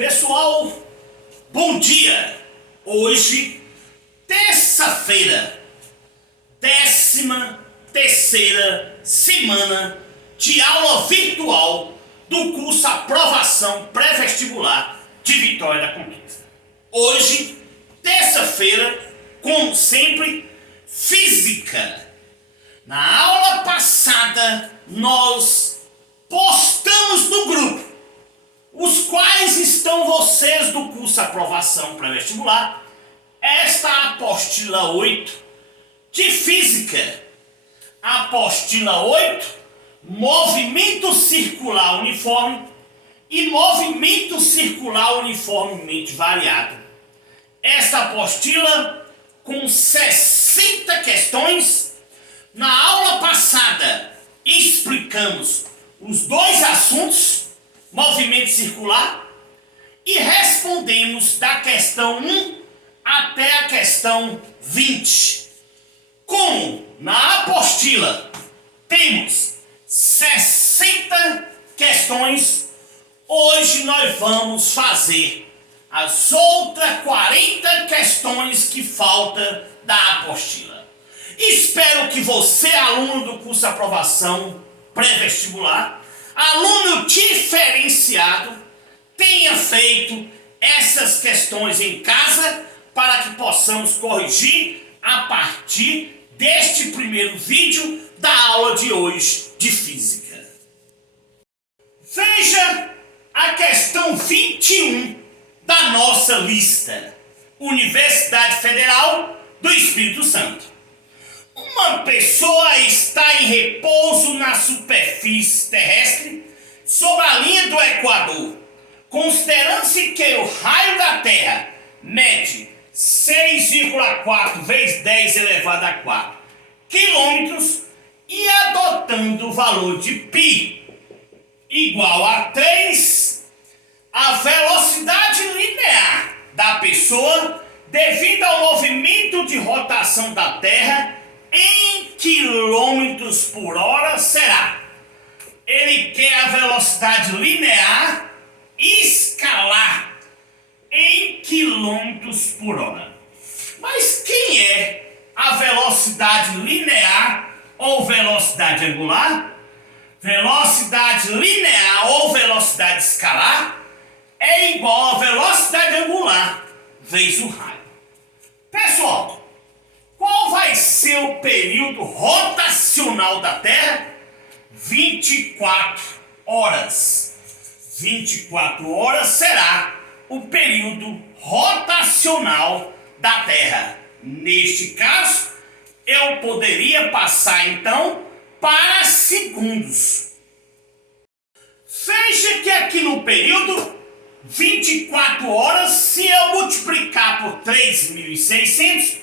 Pessoal, bom dia! Hoje, terça-feira, 13ª semana de aula virtual do curso Aprovação Pré-Vestibular de Vitória da Conquista. Hoje, terça-feira, como sempre, Física. Na aula passada, nós postamos no grupo os quais estão vocês do curso Aprovação Pré-Vestibular, esta apostila 8 de Física. Apostila 8, movimento circular uniforme e movimento circular uniformemente variado. Esta apostila com 60 questões. Na aula passada explicamos os dois assuntos, movimento circular, e respondemos da questão 1 até a questão 20. Como na apostila temos 60 questões, hoje nós vamos fazer as outras 40 questões que faltam da apostila. Espero que você, aluno do curso Aprovação Pré-Vestibular, aluno diferenciado, tenha feito essas questões em casa para que possamos corrigir a partir deste primeiro vídeo da aula de hoje de Física. Veja a questão 21 da nossa lista. Universidade Federal do Espírito Santo. Uma pessoa está em repouso na superfície terrestre sobre a linha do Equador, considerando-se que o raio da Terra mede 6,4 vezes 10 elevado a 4 quilômetros e adotando o valor de π igual a 3, a velocidade linear da pessoa devido ao movimento de rotação da Terra em quilômetros por hora será. Ele quer a velocidade linear escalar em quilômetros por hora. Mas quem é a velocidade linear ou velocidade angular? Velocidade linear ou velocidade escalar é igual a velocidade angular vezes o raio. Pessoal, qual vai ser o período rotacional da Terra? 24 horas. 24 horas será o período rotacional da Terra. Neste caso, eu poderia passar então para segundos. Veja que aqui no período 24 horas, se eu multiplicar por 3.600,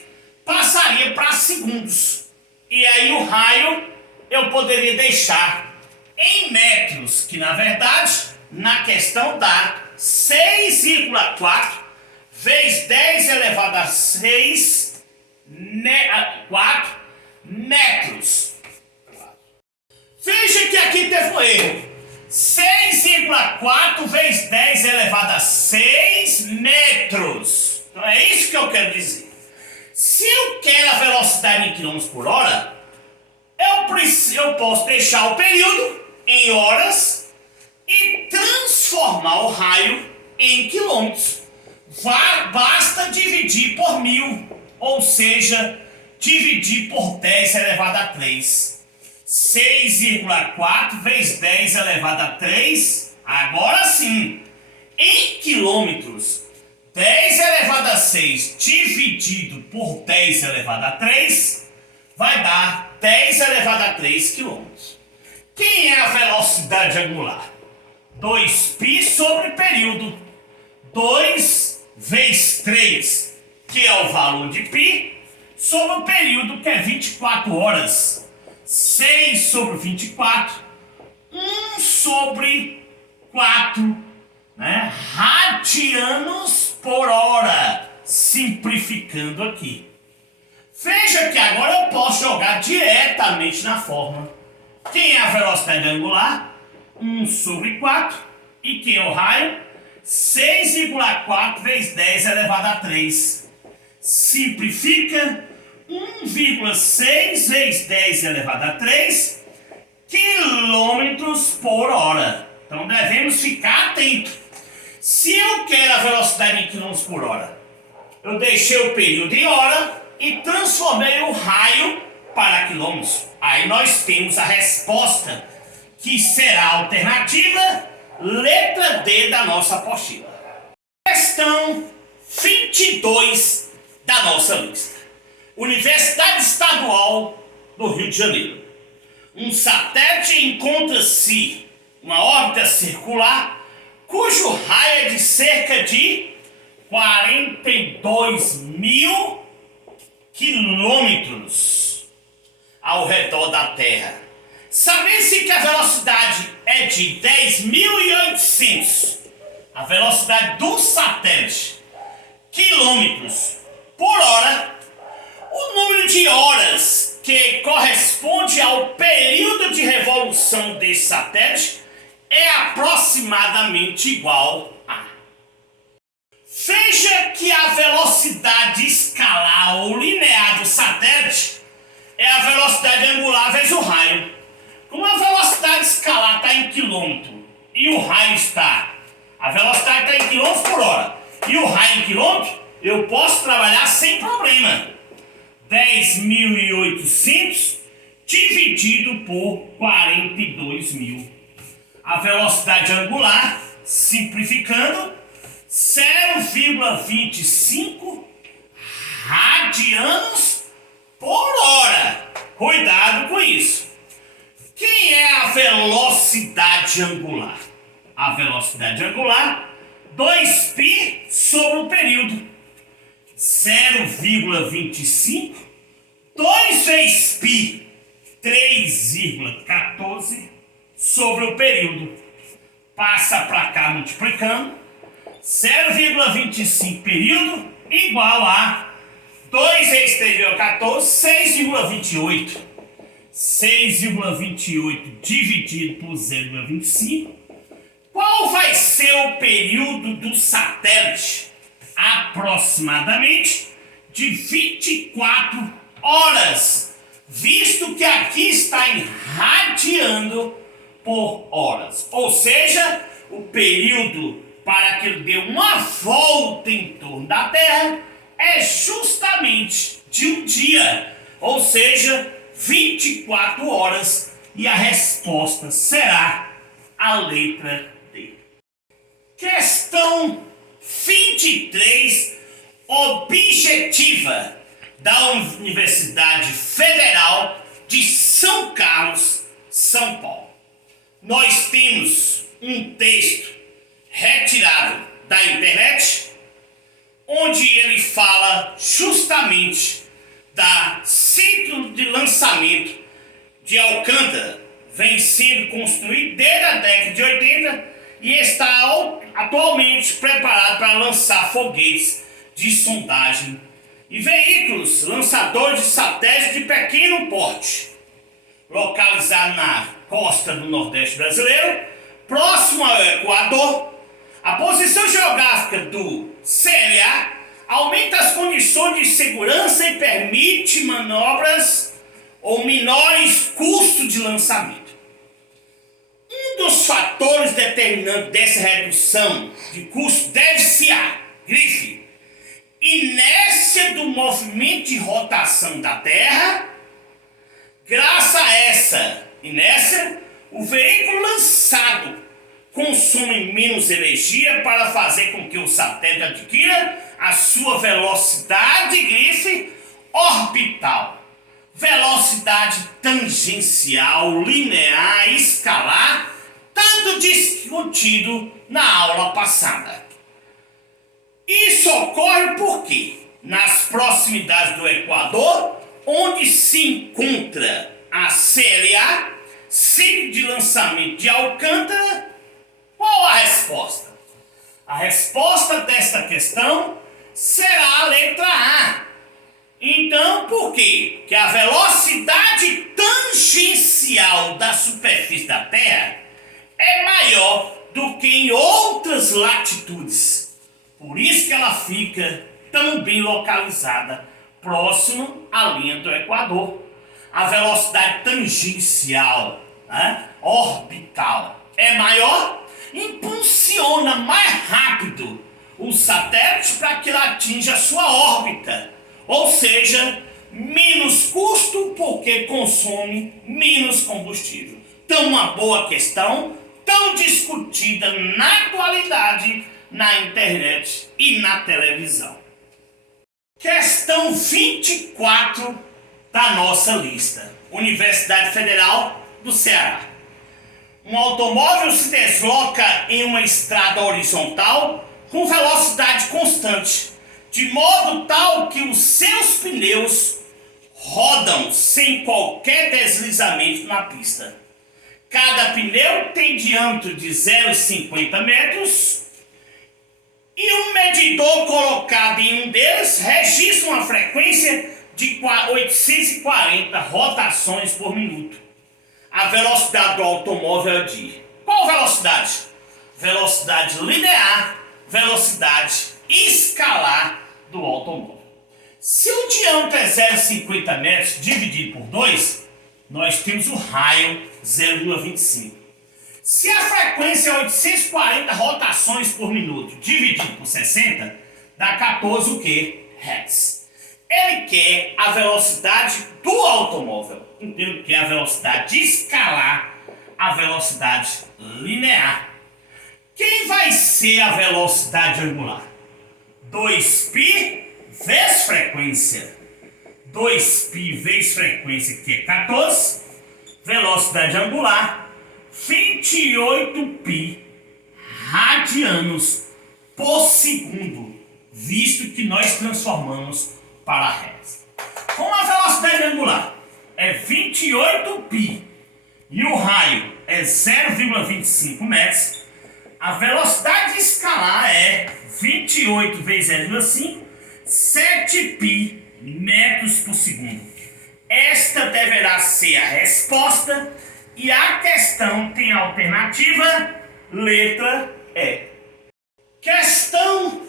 passaria para segundos. E aí o raio eu poderia deixar em metros, que na verdade, na questão dá 6,4 vezes 10 elevado a 6, 4 metros. Veja que aqui teve um erro. 6,4 vezes 10 elevado a 6 metros. Então é isso que eu quero dizer. Se eu quero a velocidade em quilômetros por hora, eu posso deixar o período em horas e transformar o raio em quilômetros. Basta dividir por 1000, ou seja, dividir por 10 elevado a 3. 6,4 vezes 10 elevado a 3, agora sim, em quilômetros, 10 elevado a 6 dividido por 10 elevado a 3 vai dar 10 elevado a 3 quilômetros. Quem é a velocidade angular? 2π sobre período. 2 vezes 3, que é o valor de π, sobre o período, que é 24 horas. 6 sobre 24, 1 sobre 4, né? Radianos por hora, simplificando aqui. Veja que agora eu posso jogar diretamente na fórmula. Quem é a velocidade angular? 1 sobre 4. E quem é o raio? 6,4 vezes 10 elevado a 3. Simplifica 1,6 vezes 10 elevado a 3 quilômetros por hora. Então devemos ficar atentos. Se eu quero a velocidade em quilômetros por hora, eu deixei o período em hora e transformei o raio para quilômetros. Aí nós temos a resposta, que será a alternativa letra D da nossa apostila. Questão 22 da nossa lista. Universidade Estadual do Rio de Janeiro. Um satélite encontra-se uma órbita circular cujo raio é de cerca de 42 mil quilômetros ao redor da Terra. Sabe-se que a velocidade é de 10.800, a velocidade do satélite, quilômetros por hora. O número de horas que corresponde ao período de revolução desse satélite é aproximadamente igual a... Veja que a velocidade escalar ou linear do satélite é a velocidade angular vezes o raio. Como a velocidade escalar está em quilômetro e o raio está... A velocidade está em quilômetros por hora e o raio em quilômetro, eu posso trabalhar sem problema. 10.800 dividido por 42 mil. A velocidade angular, simplificando, 0,25 radianos por hora. Cuidado com isso. Quem é a velocidade angular? A velocidade angular, 2π sobre o período. 0,25, 2 vezes π, 3,14 sobre o período. Passa para cá multiplicando. 0,25 período igual a 2 vezes 3,14, 6,28. 6,28 dividido por 0,25. Qual vai ser o período do satélite? Aproximadamente de 24 horas, visto que aqui está irradiando por horas. Ou seja, o período para que ele dê uma volta em torno da Terra é justamente de um dia, ou seja, 24 horas, e a resposta será a letra D. Questão 23, objetiva da Universidade Federal de São Carlos, São Paulo. Nós temos um texto retirado da internet, onde ele fala justamente da centro de lançamento de Alcântara, vem sendo construído desde a década de 80 e está atualmente preparado para lançar foguetes de sondagem e veículos lançadores de satélites de pequeno porte, localizado na costa do Nordeste brasileiro, próximo ao Equador. A posição geográfica do CLA aumenta as condições de segurança e permite manobras ou menores custos de lançamento. Um dos fatores determinantes dessa redução de custo deve-se à inércia do movimento de rotação da Terra. Graças a essa inércia, o veículo lançado consome menos energia para fazer com que o satélite adquira a sua velocidade orbital, velocidade tangencial, linear, escalar, tanto discutido na aula passada. Isso ocorre porque, nas proximidades do Equador, onde se encontra a CLA, Centro de Lançamento de Alcântara, qual a resposta? A resposta desta questão será a letra A. Então, por quê? Que a velocidade tangencial da superfície da Terra é maior do que em outras latitudes. Por isso que ela fica tão bem localizada, próximo à linha do Equador. A velocidade tangencial, né, orbital, é maior, impulsiona mais rápido o satélite para que ele atinja a sua órbita, ou seja, menos custo porque consome menos combustível. Então, uma boa questão, tão discutida na atualidade, na internet e na televisão. Questão 24 da nossa lista. Universidade Federal do Ceará. Um automóvel se desloca em uma estrada horizontal com velocidade constante, de modo tal que os seus pneus rodam sem qualquer deslizamento na pista. Cada pneu tem diâmetro de 0,50 metros e um medidor colocado em um deles registra uma frequência de 840 rotações por minuto. A velocidade do automóvel é de qual velocidade? Velocidade linear, velocidade escalar do automóvel. Se o diâmetro é 0,50 metros dividido por 2, nós temos o raio 0,25. Se a frequência é 840 rotações por minuto dividido por 60, dá 14 o quê? Hertz. Ele quer a velocidade do automóvel. Então, que é a velocidade escalar, a velocidade linear. Quem vai ser a velocidade angular? 2π vezes frequência. 2π vezes frequência, que é 14. Velocidade angular, 28π radianos por segundo, visto que nós transformamos para hertz. Com a velocidade angular é 28π e o raio é 0,25 metros, a velocidade escalar é 28 vezes 0,5, 7π metros por segundo. Esta deverá ser a resposta e a questão tem a alternativa letra E. Questão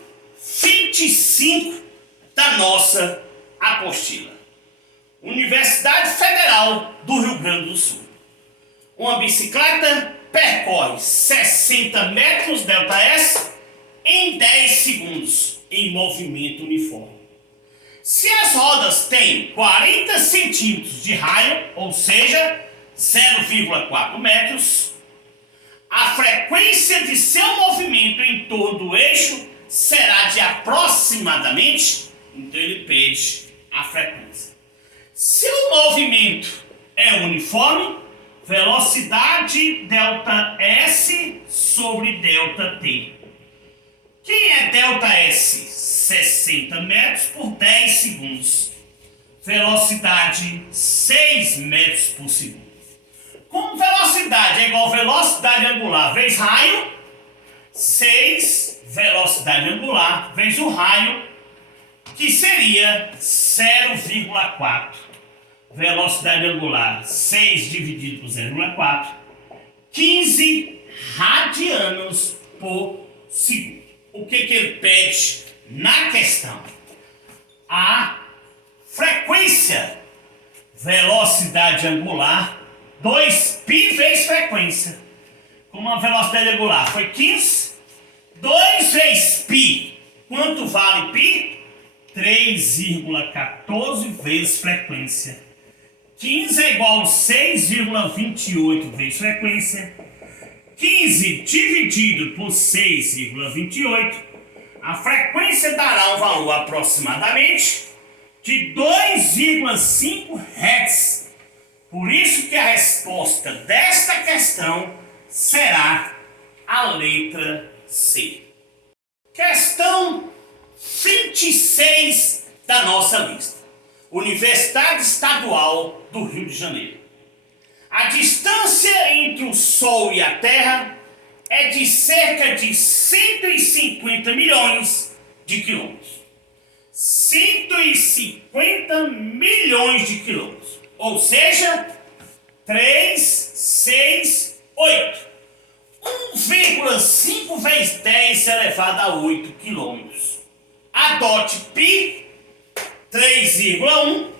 25 da nossa apostila. Universidade Federal do Rio Grande do Sul. Uma bicicleta percorre 60 metros ΔS em 10 segundos em movimento uniforme. Se as rodas têm 40 centímetros de raio, ou seja, 0,4 metros, a frequência de seu movimento em torno do eixo será de aproximadamente, então ele pede a frequência. Se o movimento é uniforme, velocidade ΔS sobre ΔT. Quem é ΔS? 60 metros por 10 segundos. Velocidade 6 metros por segundo. Como velocidade é igual a velocidade angular vezes raio, 6 velocidade angular vezes o raio, que seria 0,4. Velocidade angular 6 dividido por 0,4, 15 radianos por segundo. O que ele pede na questão? A frequência, velocidade angular, 2π vezes frequência. Como a velocidade angular foi 15, 2 vezes π, quanto vale π? 3,14 vezes frequência. 15 é igual a 6,28 vezes frequência. 15 dividido por 6,28, a frequência dará um valor aproximadamente de 2,5 Hz. Por isso que a resposta desta questão será a letra C. Questão 26 da nossa lista. Universidade Estadual do Rio de Janeiro. A distância entre o Sol e a Terra é de cerca de 150 milhões de quilômetros. 150 milhões de quilômetros. Ou seja, 3, 6, 8. 1,5 vezes 10 elevado a 8 quilômetros. Adote π 3,1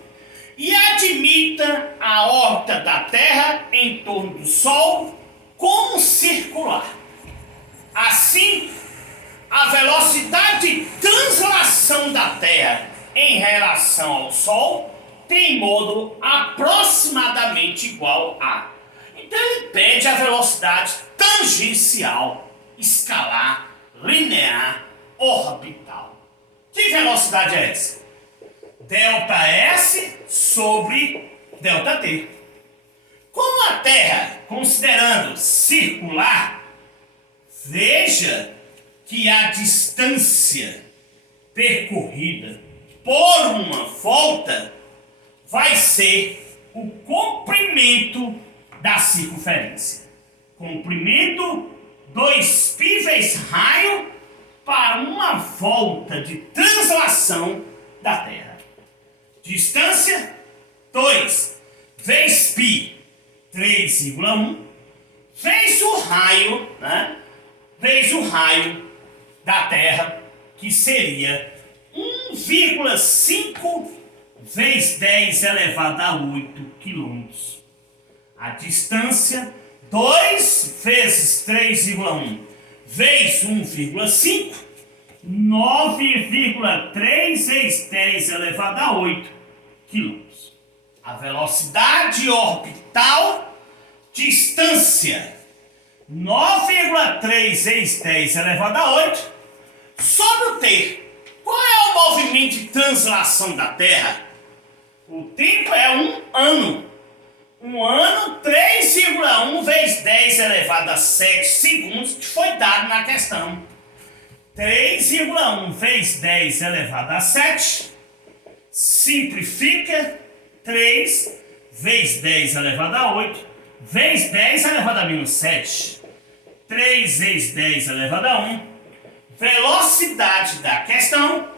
e admita a órbita da Terra em torno do Sol como circular. Assim, a velocidade de translação da Terra em relação ao Sol tem módulo aproximadamente igual a. Então ele pede a velocidade tangencial, escalar, linear, orbital. Que velocidade é essa? ΔS sobre ΔT. Como a Terra, considerando circular, veja que a distância percorrida por uma volta vai ser o comprimento da circunferência. Comprimento 2π vezes raio para uma volta de translação da Terra. Distância 2 vezes π 3,1 vezes o raio, vezes o raio da Terra, que seria 1,5 vezes 10 elevado a 8 quilômetros. A distância 2 vezes 3,1 vezes 1,5, 9,3 vezes 10 elevado a 8 quilômetros. A velocidade orbital, distância 9,3 vezes 10 elevado a 8 sobre o T. Qual é o movimento de translação da Terra? O tempo é um ano. Um ano, 3,1 vezes 10 elevado a 7 segundos, que foi dado na questão. 3,1 vezes 10 elevado a 7, simplifica, 3 vezes 10 elevado a 8, vezes 10 elevado a menos 7. 3 vezes 10 elevado a 1, velocidade da questão,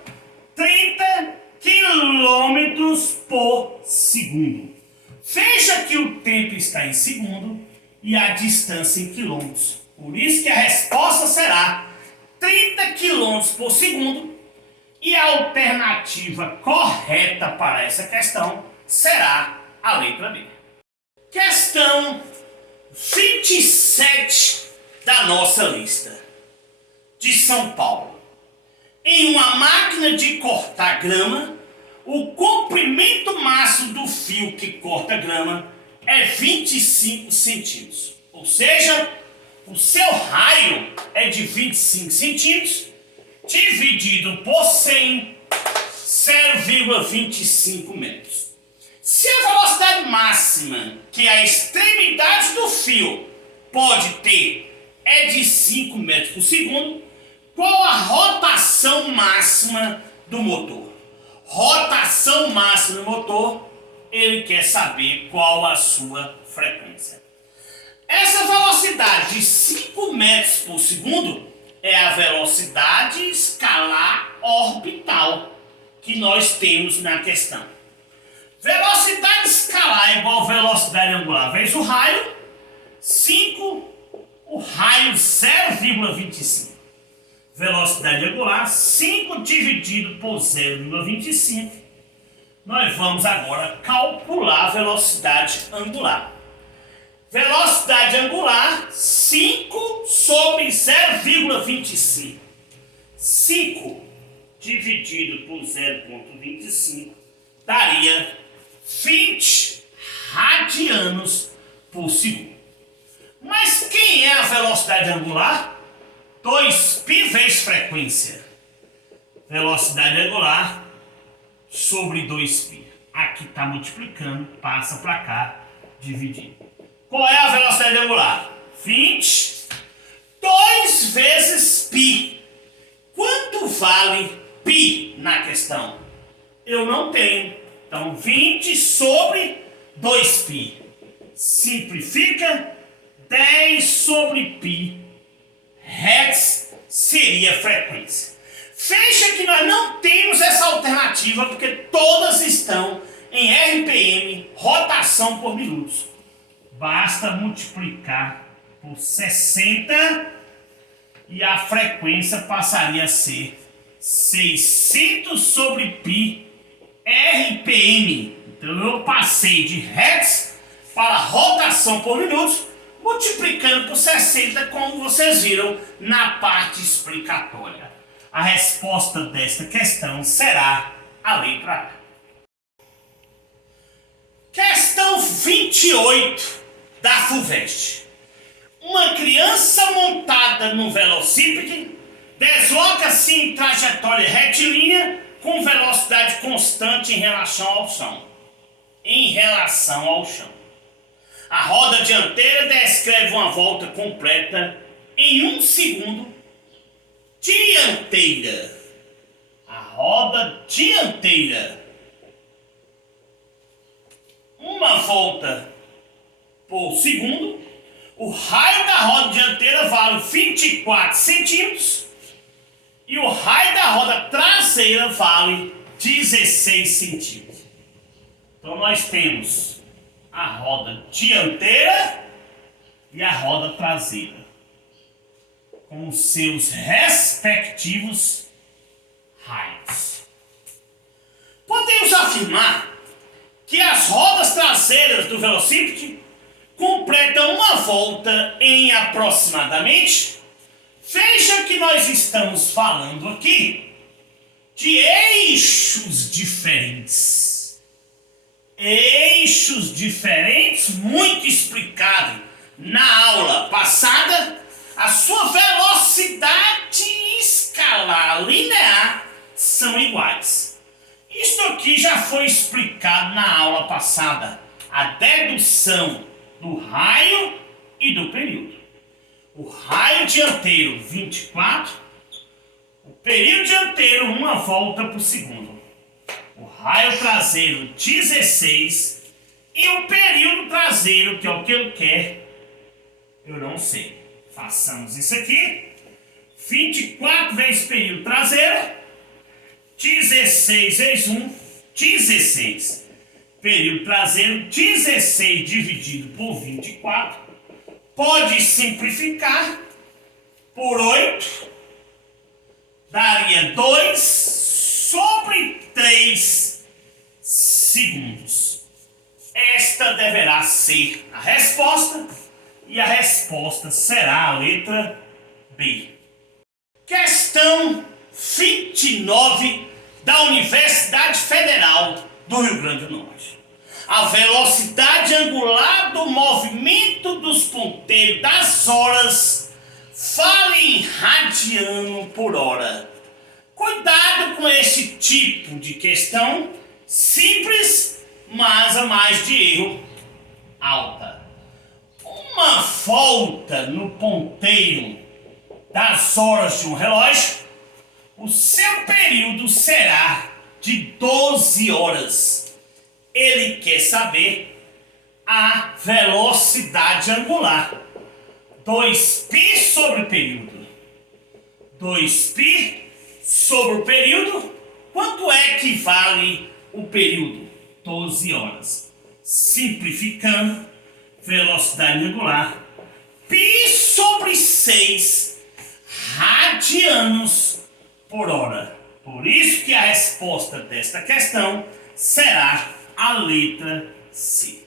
30 quilômetros por segundo. Veja que o tempo está em segundo e a distância em quilômetros. Por isso que a resposta será 30 quilômetros por segundo e a alternativa correta para essa questão será a letra B. Questão 27 da nossa lista. De São Paulo. Em uma máquina de cortar grama, o comprimento máximo do fio que corta grama é 25 centímetros. Ou seja, o seu raio é de 25 centímetros, dividido por 100, 0,25 metros. Se a velocidade máxima que a extremidade do fio pode ter é de 5 metros por segundo, qual a rotação máxima do motor? Rotação máxima do motor, ele quer saber qual a sua frequência. Essa velocidade de 5 metros por segundo é a velocidade escalar orbital que nós temos na questão. Velocidade escalar é igual a velocidade angular vezes o raio, 5, o raio 0,25. Velocidade angular, 5 dividido por 0,25. Nós vamos agora calcular a velocidade angular. Velocidade angular, 5 sobre 0,25. 5 dividido por 0,25 daria 20 radianos por segundo. Mas quem é a velocidade angular? 2π vezes frequência. Velocidade angular sobre 2π. Aqui está multiplicando, passa para cá, dividindo. Qual é a velocidade angular? 20, 2 vezes π. Quanto vale π na questão? Eu não tenho. Então, 20 sobre 2π. Simplifica, 10 sobre π. Hertz seria a frequência. Veja que nós não temos essa alternativa porque todas estão em RPM, rotação por minutos. Basta multiplicar por 60 e a frequência passaria a ser 600 sobre π RPM. Então eu passei de Hertz para rotação por minutos, multiplicando por 60, como vocês viram na parte explicatória. A resposta desta questão será a letra A. Questão 28 da FUVEST. Uma criança montada no velocípede desloca-se em trajetória retilínea com velocidade constante em relação ao chão. A roda dianteira descreve uma volta completa em 1 segundo. A roda dianteira. Uma volta por segundo. O raio da roda dianteira vale 24 centímetros. E o raio da roda traseira vale 16 centímetros. Então nós temos a roda dianteira e a roda traseira, com os seus respectivos raios. Podemos afirmar que as rodas traseiras do velocípede completam uma volta em aproximadamente. Veja que nós estamos falando aqui de eixos diferentes. Eixos diferentes, muito explicado na aula passada. A sua velocidade escalar linear são iguais. Isto aqui já foi explicado na aula passada. A dedução do raio e do período. O raio dianteiro 24, o período dianteiro 1 volta por segundo. O raio traseiro 16 e o período traseiro, que é o que ele quer, eu não sei. Façamos isso aqui. 24 vezes período traseiro, 16 vezes 1, 16. Período traseiro, 16 dividido por 24. Pode simplificar por 8. Daria 2 sobre 3 segundos. Esta deverá ser a resposta. E a resposta será a letra B. Questão 29 da Universidade Federal do Rio Grande do Norte. A velocidade angular do movimento dos ponteiros das horas fala em radiano por hora. Cuidado com esse tipo de questão simples, mas a mais de erro alta. Uma volta no ponteiro das horas de um relógio, o seu período será de 12 horas. Ele quer saber a velocidade angular. 2π sobre o período. 2π sobre o período. Quanto é que vale o período? 12 horas. Simplificando, velocidade angular. Π sobre 6 radianos por hora. Por isso que a resposta desta questão será a letra C.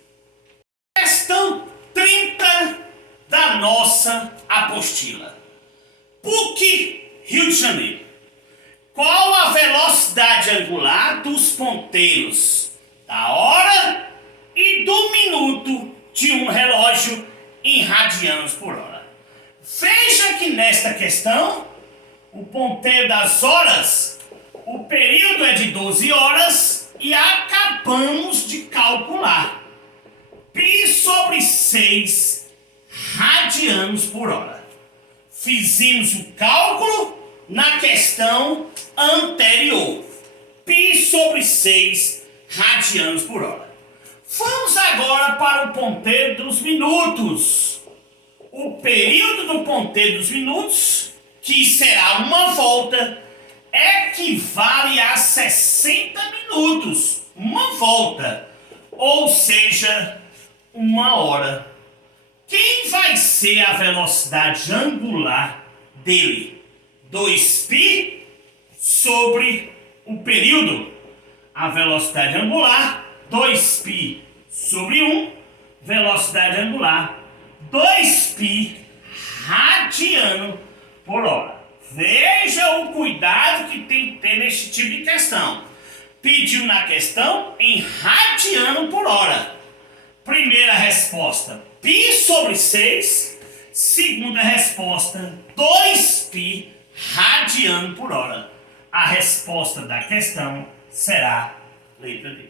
Questão 30 da nossa apostila. PUC, Rio de Janeiro. Qual a velocidade angular dos ponteiros da hora e do minuto de um relógio em radianos por hora? Veja que nesta questão, o ponteiro das horas, o período é de 12 horas, e acabamos de calcular π sobre 6 radianos por hora. Fizemos o cálculo na questão anterior. Π sobre 6 radianos por hora. Vamos agora para o ponteiro dos minutos. O período do ponteiro dos minutos, que será uma volta, equivale a 60 minutos, uma volta, ou seja, 1 hora. Quem vai ser a velocidade angular dele? 2π sobre o período. A velocidade angular, 2π sobre 1. Velocidade angular, 2π radiano por hora. Veja o cuidado que tem que ter nesse tipo de questão. Pediu na questão em radiano por hora. Primeira resposta, π sobre 6. Segunda resposta, 2π radiano por hora. A resposta da questão será letra D.